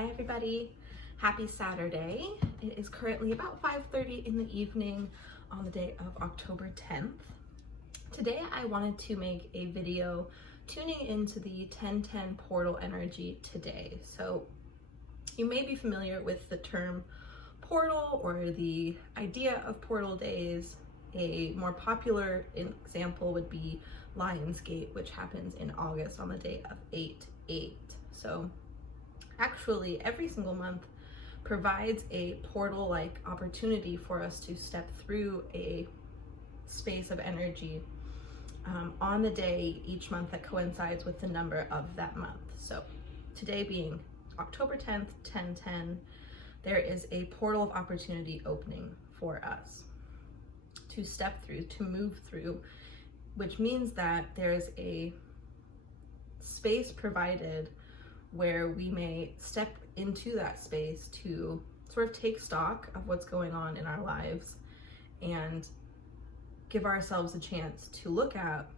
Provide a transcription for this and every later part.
Hi everybody, happy Saturday. It is currently about 5:30 in the evening on the day of October 10th. Today I wanted to make a video tuning into the 1010 portal energy today. So you may be familiar with the term portal or the idea of portal days. A more popular example would be Lionsgate, which happens in August on the day of 8/8. So actually every single month provides a portal-like opportunity for us to step through a space of energy on the day each month that coincides with the number of that month. So today being October 10th, 10/10, there is a portal of opportunity opening for us to step through, to move through, which means that there's a space provided where we may step into that space to sort of take stock of what's going on in our lives and give ourselves a chance to look at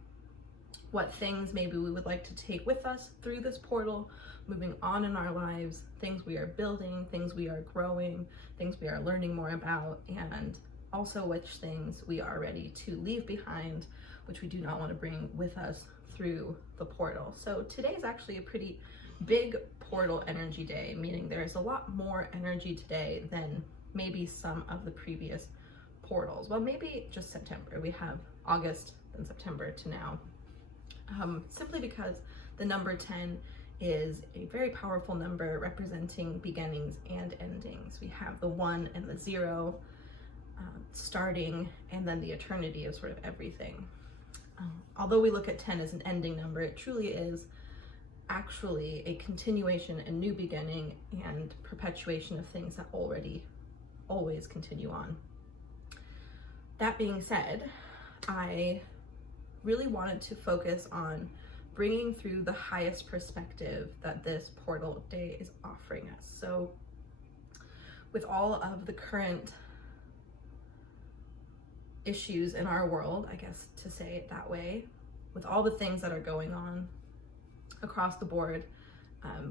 what things maybe we would like to take with us through this portal, moving on in our lives, things we are building, things we are growing, things we are learning more about, and also which things we are ready to leave behind, which we do not want to bring with us through the portal. So today is actually a pretty big portal energy day, meaning there's a lot more energy today than maybe some of the previous portals. Well, maybe just September. We have August and September to now, simply because the number 10 is a very powerful number representing beginnings and endings. We have the 1 and the 0, starting, and then the eternity of sort of everything. Although we look at 10 as an ending number, it truly is actually a continuation, a new beginning, and perpetuation of things that already always continue on. That being said, I really wanted to focus on bringing through the highest perspective that this portal day is offering us. So with all of the current issues in our world, I guess to say it that way, with all the things that are going on across the board,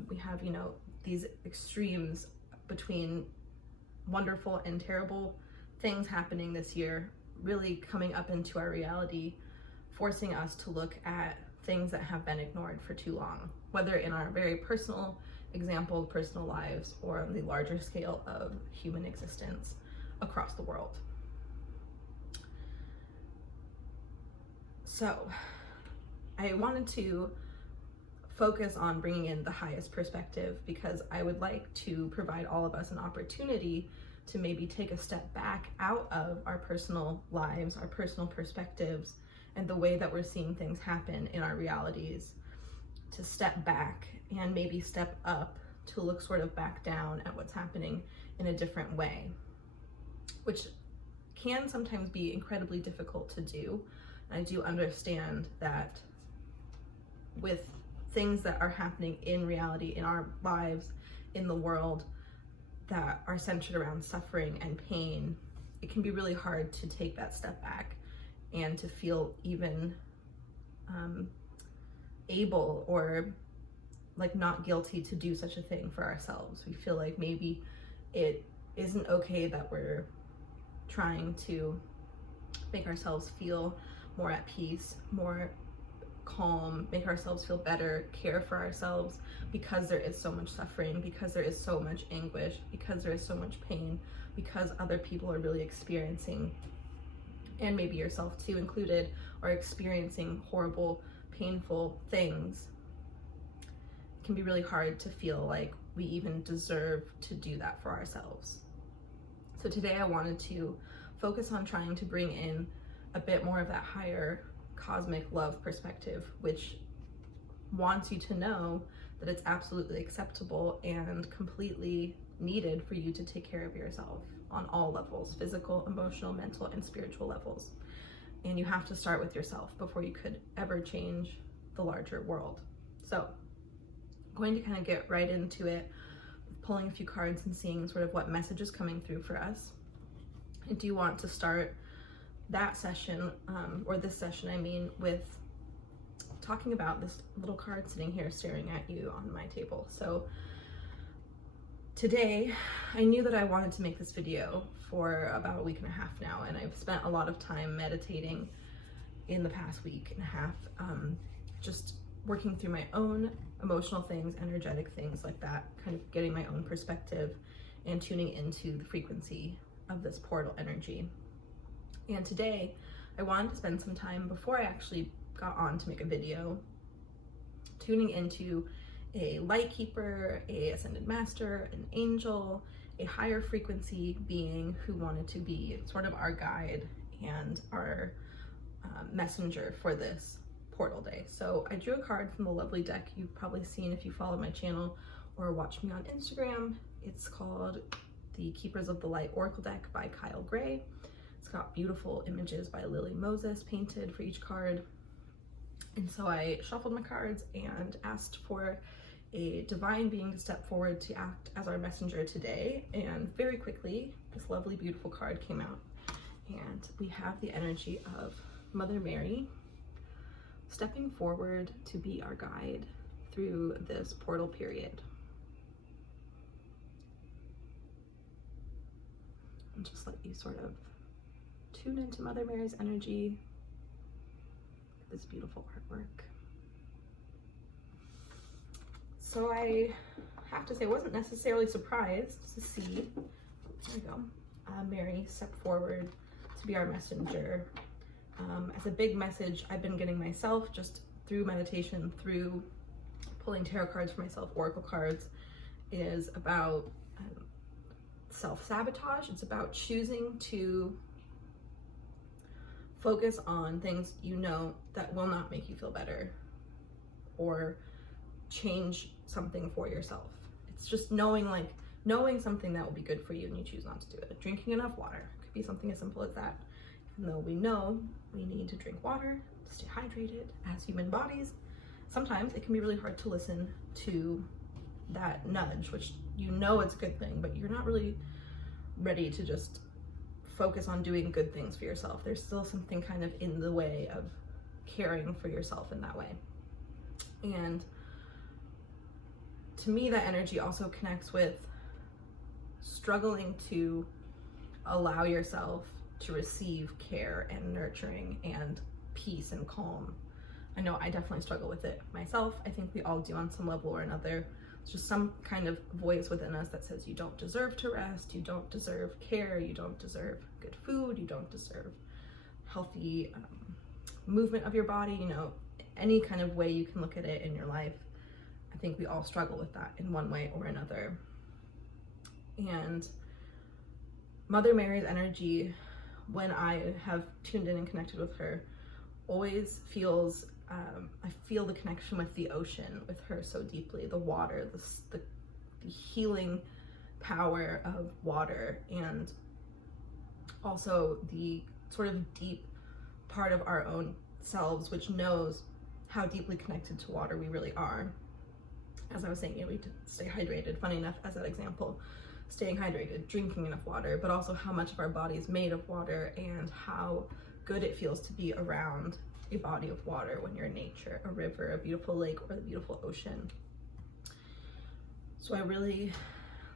we have, these extremes between wonderful and terrible things happening this year, really coming up into our reality, forcing us to look at things that have been ignored for too long, whether in our very personal example, personal lives, or on the larger scale of human existence across the world. So I wanted to focus on bringing in the highest perspective because I would like to provide all of us an opportunity to maybe take a step back out of our personal lives, our personal perspectives, and the way that we're seeing things happen in our realities, to step back and maybe step up to look sort of back down at what's happening in a different way, which can sometimes be incredibly difficult to do. And I do understand that with things that are happening in reality, in our lives, in the world, that are centered around suffering and pain, it can be really hard to take that step back and to feel even able or like not guilty to do such a thing for ourselves. We feel like maybe it isn't okay that we're trying to make ourselves feel more at peace, more calm, make ourselves feel better, care for ourselves, because there is so much suffering, because there is so much anguish, because there is so much pain, because other people are really experiencing, and maybe yourself too included, are experiencing horrible, painful things. It can be really hard to feel like we even deserve to do that for ourselves. So today I wanted to focus on trying to bring in a bit more of that higher cosmic love perspective, which wants you to know that it's absolutely acceptable and completely needed for you to take care of yourself on all levels, physical, emotional, mental, and spiritual levels. And you have to start with yourself before you could ever change the larger world. So I'm going to kind of get right into it, pulling a few cards and seeing sort of what message is coming through for us. I do want to start that session, or this session, I mean, with talking about this little card sitting here staring at you on my table. So Today, I knew that I wanted to make this video for about a week and a half now, and I've spent a lot of time meditating in the past week and a half, just working through my own emotional things, energetic things like that, kind of getting my own perspective and tuning into the frequency of this portal energy. And today, I wanted to spend some time before I actually got on to make a video, tuning into a light keeper, a ascended master, an angel, a higher frequency being who wanted to be sort of our guide and our messenger for this portal day. So I drew a card from the lovely deck you've probably seen if you follow my channel or watch me on Instagram. It's called the Keepers of the Light Oracle Deck by Kyle Gray. It's got beautiful images by Lily Moses painted for each card. And so I shuffled my cards and asked for a divine being to step forward to act as our messenger today. And very quickly, this lovely, beautiful card came out. And we have the energy of Mother Mary stepping forward to be our guide through this portal period. And just let you sort of tune into Mother Mary's energy, this beautiful artwork. So I have to say I wasn't necessarily surprised to see, there we go, Mary step forward to be our messenger. As a big message I've been getting myself just through meditation, through pulling tarot cards for myself, oracle cards, is about self-sabotage. It's about choosing to focus on things you know that will not make you feel better or change something for yourself. It's just knowing something that will be good for you and you choose not to do it. Drinking enough water could be something as simple as that. Even though we know we need to drink water to stay hydrated as human bodies, sometimes it can be really hard to listen to that nudge, which you know it's a good thing, but you're not really ready to just focus on doing good things for yourself. There's still something kind of in the way of caring for yourself in that way. And to me, that energy also connects with struggling to allow yourself to receive care and nurturing and peace and calm. I know I definitely struggle with it myself. I think we all do on some level or another. It's just some kind of voice within us that says you don't deserve to rest, you don't deserve care, you don't deserve good food, you don't deserve healthy movement of your body, you know, any kind of way you can look at it in your life. I think we all struggle with that in one way or another. And Mother Mary's energy, when I have tuned in and connected with her, always feels, I feel the connection with the ocean, with her so deeply, the water, the healing power of water, and also the sort of deep part of our own selves, which knows how deeply connected to water we really are. As I was saying, you know, we need to stay hydrated. Funny enough, as that example, staying hydrated, drinking enough water, but also how much of our body is made of water and how good it feels to be around a body of water when you're in nature, a river, a beautiful lake, or the beautiful ocean. So I really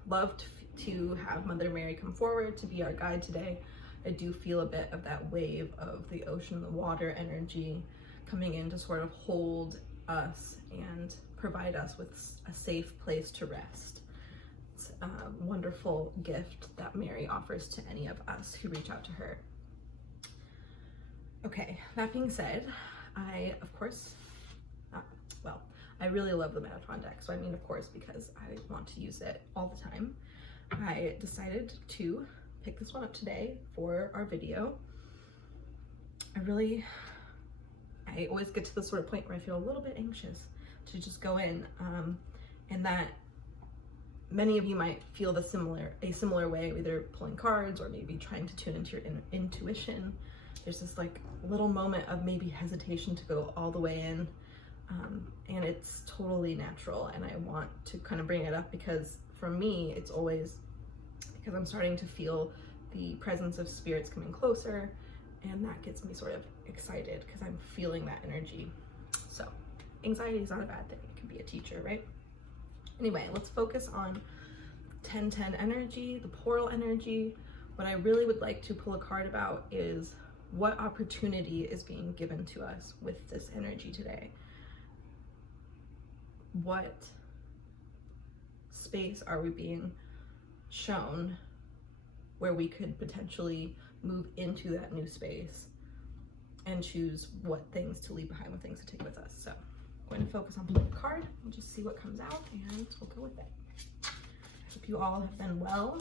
loved to have Mother Mary come forward to be our guide today. I do feel a bit of that wave of the ocean, the water energy coming in to sort of hold us and provide us with a safe place to rest. It's a wonderful gift that Mary offers to any of us who reach out to her. Okay, that being said, I, of course, I really love the Metatron deck. So I mean, of course, because I want to use it all the time, I decided to pick this one up today for our video. I always get to the sort of point where I feel a little bit anxious to just go in, and that many of you might feel a similar way, either pulling cards or maybe trying to tune into your intuition. There's this like little moment of maybe hesitation to go all the way in, and it's totally natural. And I want to kind of bring it up because for me, it's always because I'm starting to feel the presence of spirits coming closer, and that gets me sort of excited because I'm feeling that energy. So anxiety is not a bad thing. It can be a teacher, right? Anyway, let's focus on 1010 energy, the portal energy. What I really would like to pull a card about is what opportunity is being given to us with this energy today. What space are we being shown where we could potentially move into that new space and choose what things to leave behind, what things to take with us. So I'm going to focus on pulling a card and just see what comes out, and we'll go with it. I hope you all have been well.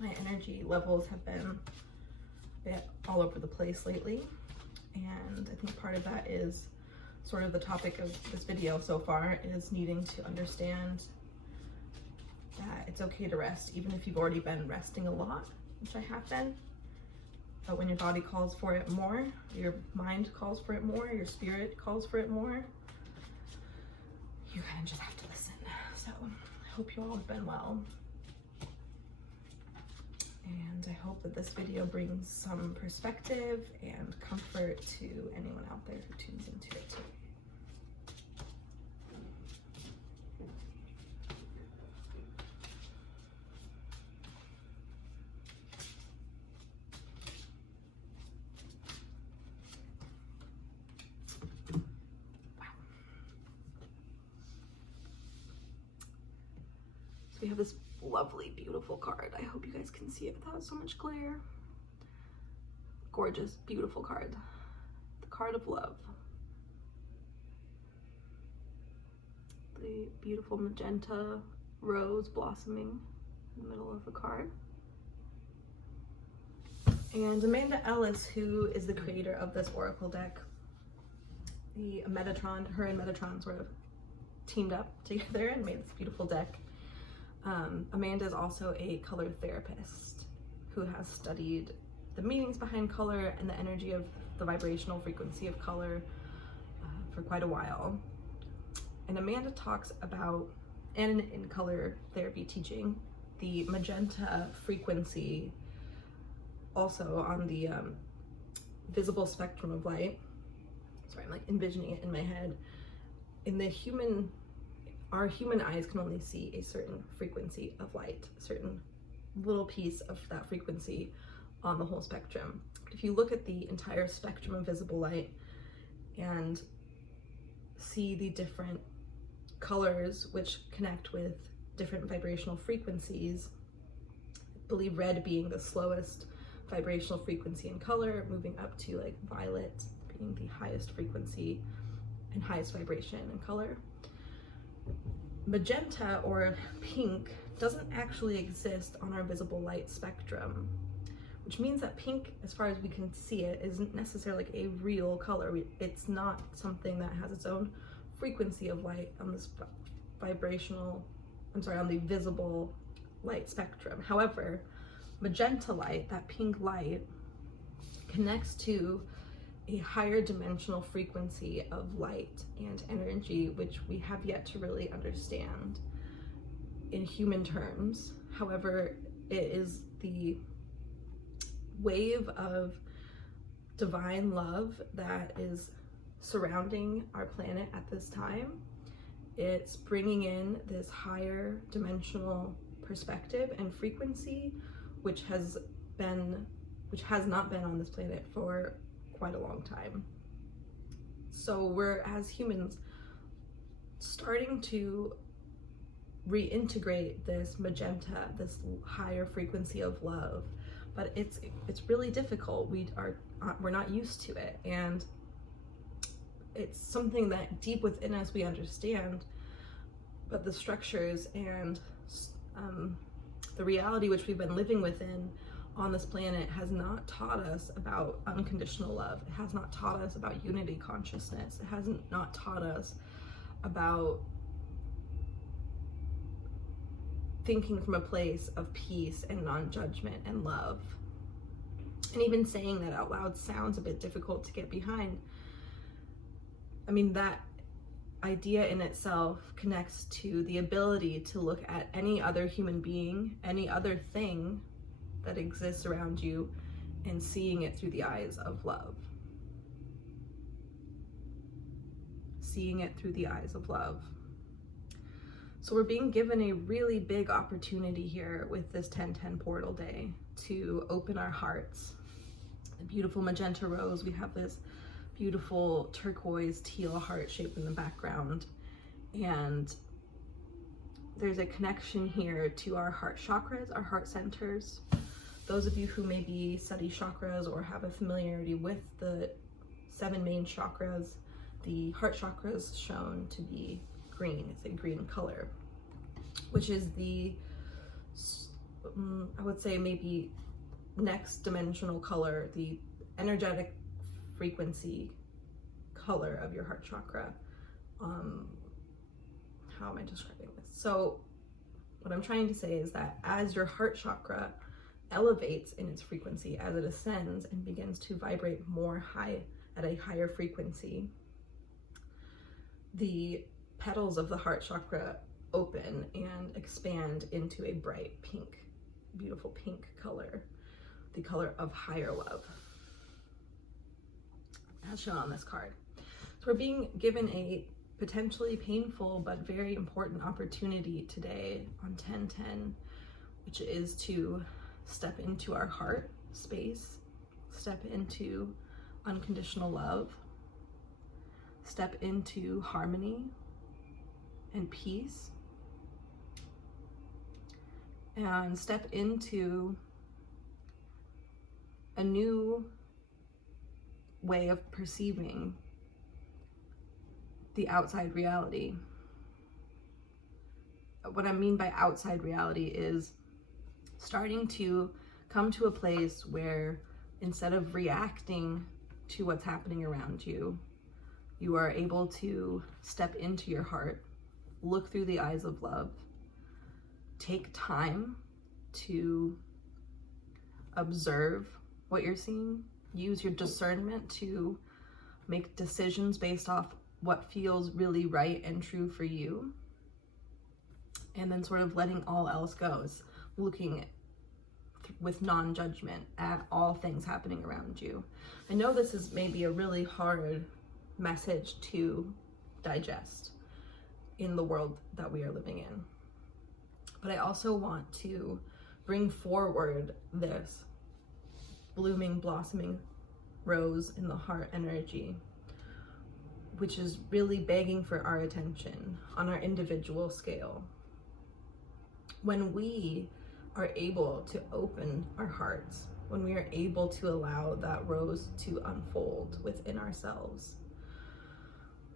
My energy levels have been a bit all over the place lately, and I think part of that is sort of the topic of this video so far, is needing to understand that it's okay to rest, even if you've already been resting a lot, which I have been. But when your body calls for it more, your mind calls for it more, your spirit calls for it more, you kind of just have to listen. So I hope you all have been well. And I hope that this video brings some perspective and comfort to anyone out there who tunes into it too. So we have this lovely, beautiful card. I hope you guys can see it without so much glare. Gorgeous, beautiful card. The card of love. The beautiful magenta rose blossoming in the middle of the card. And Amanda Ellis, who is the creator of this oracle deck, the Metatron, her and Metatron sort of teamed up together and made this beautiful deck. Amanda is also a color therapist who has studied the meanings behind color and the energy of the vibrational frequency of color for quite a while. And Amanda talks about, and in color therapy teaching, the magenta frequency also on the visible spectrum of light. Sorry, I'm like envisioning it in my head. In the our human eyes can only see a certain frequency of light, a certain little piece of that frequency on the whole spectrum. If you look at the entire spectrum of visible light and see the different colors which connect with different vibrational frequencies, I believe red being the slowest vibrational frequency in color, moving up to like violet being the highest frequency and highest vibration in color. Magenta or pink doesn't actually exist on our visible light spectrum, which means that pink, as far as we can see it, isn't necessarily like a real color. It's not something that has its own frequency of light on this on the visible light spectrum. However, magenta light, that pink light, connects to a higher dimensional frequency of light and energy, which we have yet to really understand in human terms. However, it is the wave of divine love that is surrounding our planet at this time. It's bringing in this higher dimensional perspective and frequency, which has not been on this planet for quite a long time. So we're, as humans, starting to reintegrate this magenta, this higher frequency of love, but it's really difficult. We're not used to it, and it's something that deep within us we understand, but the structures and the reality which we've been living within on this planet has not taught us about unconditional love. It has not taught us about unity consciousness. It hasn't not taught us about thinking from a place of peace and non-judgment and love. And even saying that out loud sounds a bit difficult to get behind. I mean, that idea in itself connects to the ability to look at any other human being, any other thing that exists around you, and seeing it through the eyes of love. Seeing it through the eyes of love. So we're being given a really big opportunity here with this 10-10 portal day to open our hearts. The beautiful magenta rose, we have this beautiful turquoise teal heart shape in the background, and there's a connection here to our heart chakras, our heart centers. Those of you who maybe study chakras or have a familiarity with the 7 main chakras, the heart chakra is shown to be green. It's a green color, which is the, I would say maybe next dimensional color, the energetic frequency color of your heart chakra. How am I describing this? So what I'm trying to say is that as your heart chakra elevates in its frequency, as it ascends and begins to vibrate more high at a higher frequency, the petals of the heart chakra open and expand into a bright pink, beautiful pink color, the color of higher love, as shown on this card. So we're being given a potentially painful but very important opportunity today on 10-10, which is to step into our heart space, step into unconditional love, step into harmony and peace, and step into a new way of perceiving the outside reality. What I mean by outside reality is starting to come to a place where instead of reacting to what's happening around you, you are able to step into your heart, look through the eyes of love, take time to observe what you're seeing, use your discernment to make decisions based off what feels really right and true for you, and then sort of letting all else go, looking with non-judgment at all things happening around you. I know this is maybe a really hard message to digest in the world that we are living in, but I also want to bring forward this blooming, blossoming rose in the heart energy, which is really begging for our attention on our individual scale. When we are able to open our hearts, when we are able to allow that rose to unfold within ourselves,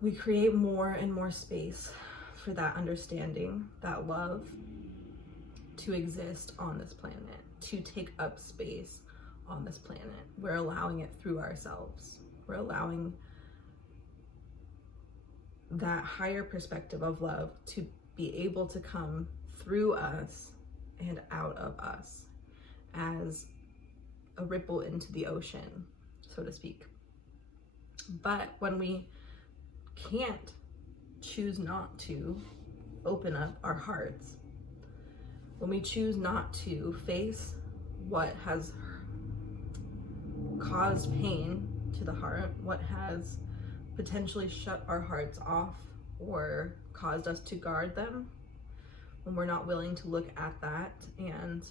we create more and more space for that understanding, that love to exist on this planet, to take up space on this planet. We're allowing it through ourselves. We're allowing that higher perspective of love to be able to come through us and out of us as a ripple into the ocean, so to speak. But when we can't choose not to open up our hearts, when we choose not to face what has caused pain to the heart, what has potentially shut our hearts off or caused us to guard them, when we're not willing to look at that and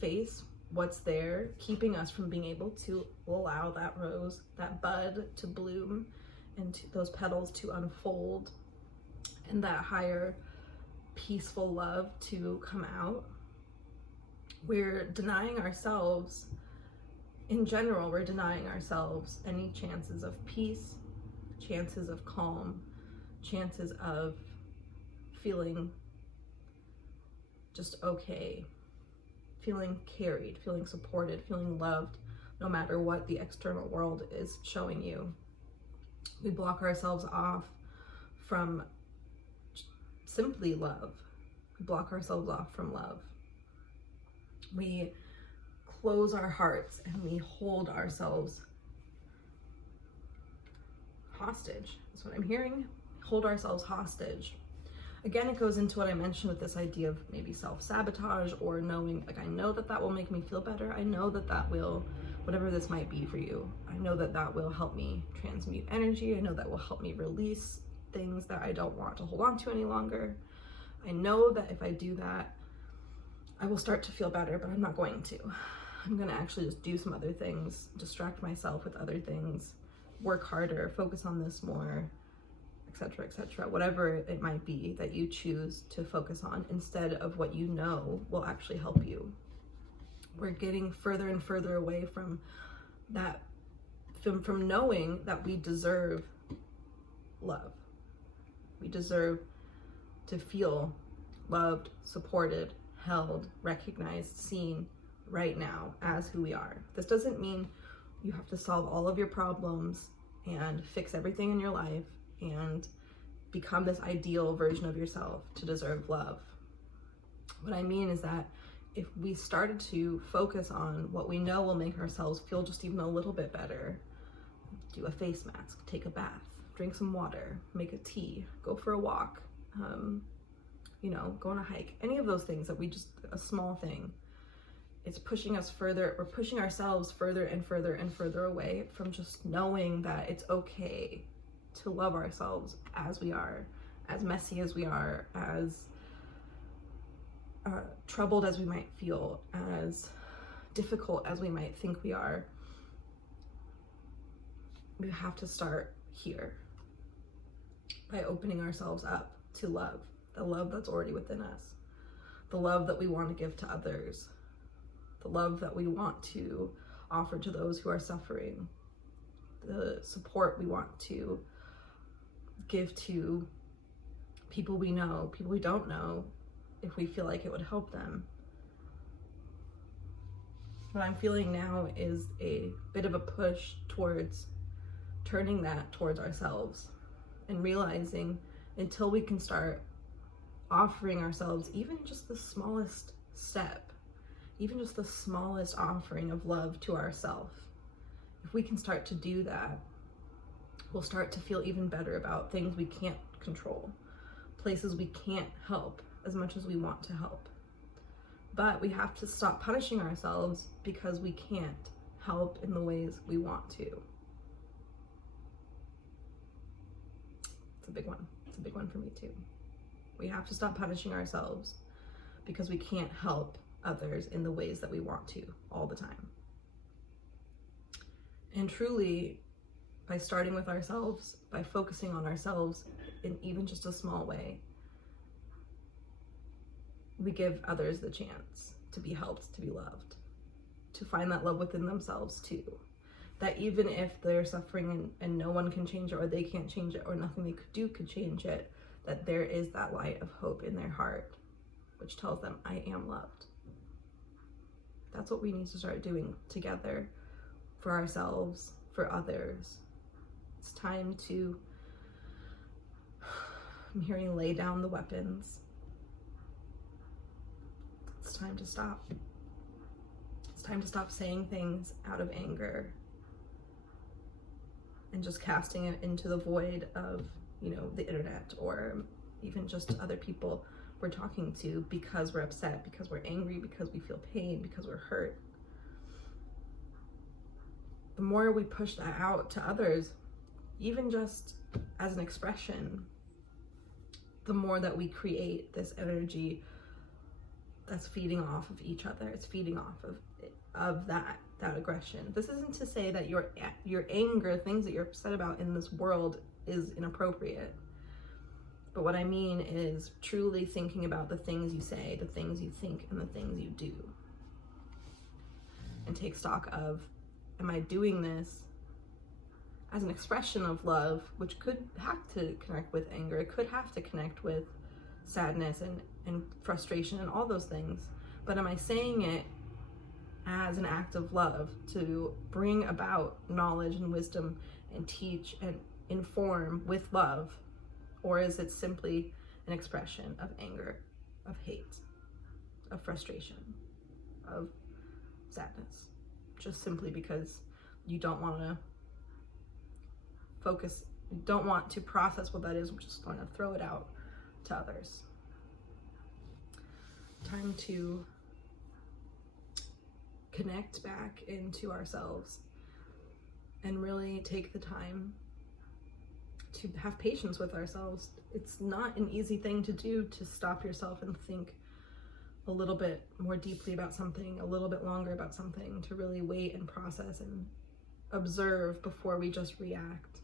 face what's there, keeping us from being able to allow that rose, that bud to bloom and those petals to unfold and that higher peaceful love to come out, we're denying ourselves, in general, we're denying ourselves any chances of peace, chances of calm, chances of feeling just okay, feeling carried, feeling supported, feeling loved, no matter what the external world is showing you. We block ourselves off from simply love. We block ourselves off from love. We close our hearts and we hold ourselves hostage. That's what I'm hearing. Hold ourselves hostage. Again, it goes into what I mentioned with this idea of maybe self-sabotage or knowing, like, I know that that will make me feel better. I know that that will, whatever this might be for you, I know that that will help me transmute energy. I know that will help me release things that I don't want to hold on to any longer. I know that if I do that, I will start to feel better, but I'm not going to. I'm gonna actually just do some other things, distract myself with other things, work harder, focus on this more, etc., etc., whatever it might be that you choose to focus on instead of what you know will actually help you. We're getting further and further away from that, from knowing that we deserve love. We deserve to feel loved, supported, held, recognized, seen right now as who we are. This doesn't mean you have to solve all of your problems and fix everything in your life and become this ideal version of yourself to deserve love. What I mean is that if we started to focus on what we know will make ourselves feel just even a little bit better, do a face mask, take a bath, drink some water, make a tea, go for a walk, go on a hike, any of those things that a small thing, it's pushing us further, we're pushing ourselves further and further and further away from just knowing that it's okay to love ourselves as we are, as messy as we are, as troubled as we might feel, as difficult as we might think we are. We have to start here by opening ourselves up to love, the love that's already within us, the love that we want to give to others, the love that we want to offer to those who are suffering, the support we want to give to people we know, people we don't know, if we feel like it would help them. What I'm feeling now is a bit of a push towards turning that towards ourselves and realizing until we can start offering ourselves even just the smallest step, even just the smallest offering of love to ourselves, if we can start to do that, we'll start to feel even better about things we can't control, places we can't help as much as we want to help. But we have to stop punishing ourselves because we can't help in the ways we want to. It's a big one. It's a big one for me too. We have to stop punishing ourselves because we can't help others in the ways that we want to all the time. And truly, by starting with ourselves, by focusing on ourselves in even just a small way, we give others the chance to be helped, to be loved, to find that love within themselves too. That even if they're suffering and no one can change it, or they can't change it, or nothing they could do could change it, that there is that light of hope in their heart, which tells them, I am loved. That's what we need to start doing together for ourselves, for others. It's time to, I'm hearing, lay down the weapons. It's time to stop. It's time to stop saying things out of anger and just casting it into the void of, the internet, or even just other people we're talking to because we're upset, because we're angry, because we feel pain, because we're hurt. The more we push that out to others, even just as an expression, the more that we create this energy that's feeding off of each other. It's feeding off of that aggression. This isn't to say that your anger, things that you're upset about in this world, is inappropriate. But what I mean is truly thinking about the things you say, the things you think, and the things you do. And take stock of, am I doing this as an expression of love, which could have to connect with anger, it could have to connect with sadness and frustration and all those things, but am I saying it as an act of love to bring about knowledge and wisdom and teach and inform with love? Or is it simply an expression of anger, of hate, of frustration, of sadness, just simply because you don't want to focus, you don't want to process what that is, we're just going to throw it out to others? Time to connect back into ourselves and really take the time to have patience with ourselves. It's not an easy thing to do, to stop yourself and think a little bit more deeply about something, a little bit longer about something, to really wait and process and observe before we just react.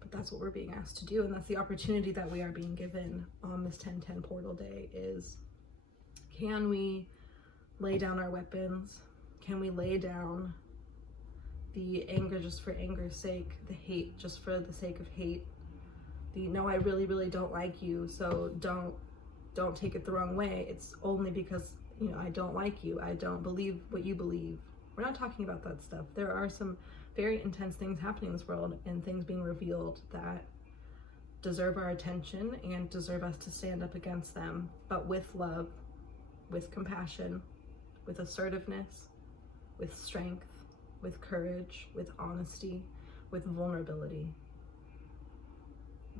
But that's what we're being asked to do, and that's the opportunity that we are being given on this 10/10 portal day. Is, can we lay down our weapons? Can we lay down the anger just for anger's sake, the hate just for the sake of hate, the no, I really don't like you, so don't take it the wrong way. It's only because, you know, I don't like you. I don't believe what you believe. We're not talking about that stuff. There are some very intense things happening in this world and things being revealed that deserve our attention and deserve us to stand up against them, but with love, with compassion, with assertiveness, with strength, with courage, with honesty, with vulnerability,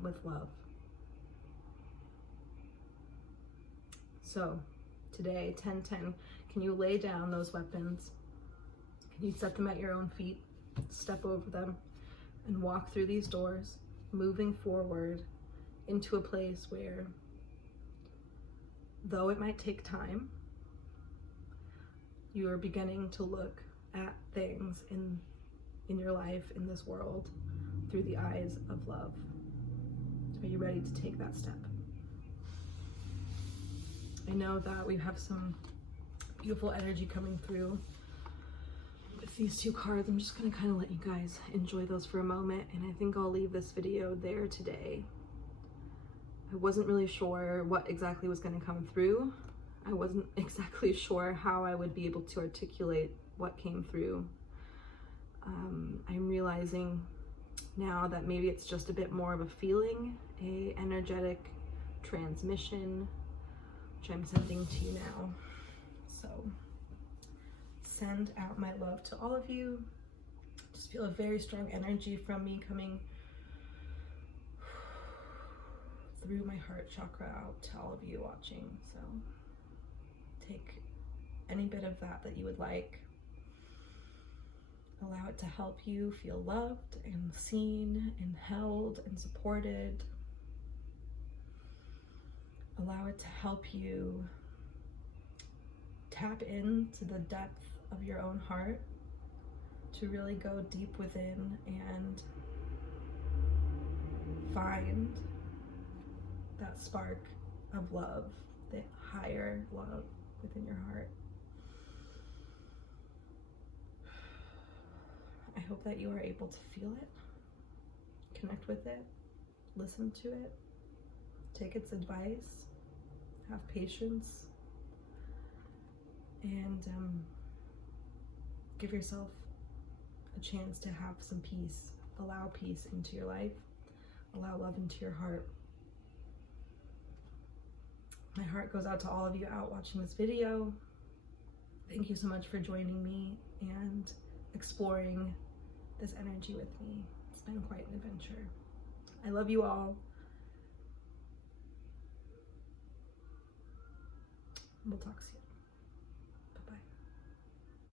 with love. So today, 10/10, can you lay down those weapons? Can you set them at your own feet, step over them, and walk through these doors, moving forward into a place where, though it might take time, you are beginning to look at things in your life, in this world, through the eyes of love. Are you ready to take that step? I know that we have some beautiful energy coming through with these two cards. I'm just going to kind of let you guys enjoy those for a moment, and I think I'll leave this video there today. I wasn't really sure what exactly was going to come through. I wasn't exactly sure how I would be able to articulate what came through. I'm realizing now that maybe it's just a bit more of a feeling, a energetic transmission, which I'm sending to you now. So send out my love to all of you. Just feel a very strong energy from me coming through my heart chakra out to all of you watching. So take any bit of that you would like. Allow it to help you feel loved and seen and held and supported. Allow it to help you tap into the depth of your own heart, to really go deep within and find that spark of love, the higher love within your heart. I hope that you are able to feel it, connect with it, listen to it, take its advice, have patience, and give yourself a chance to have some peace. Allow peace into your life, allow love into your heart. My heart goes out to all of you out watching this video. Thank you so much for joining me and exploring this energy with me. It's been quite an adventure. I love you all. We'll talk soon.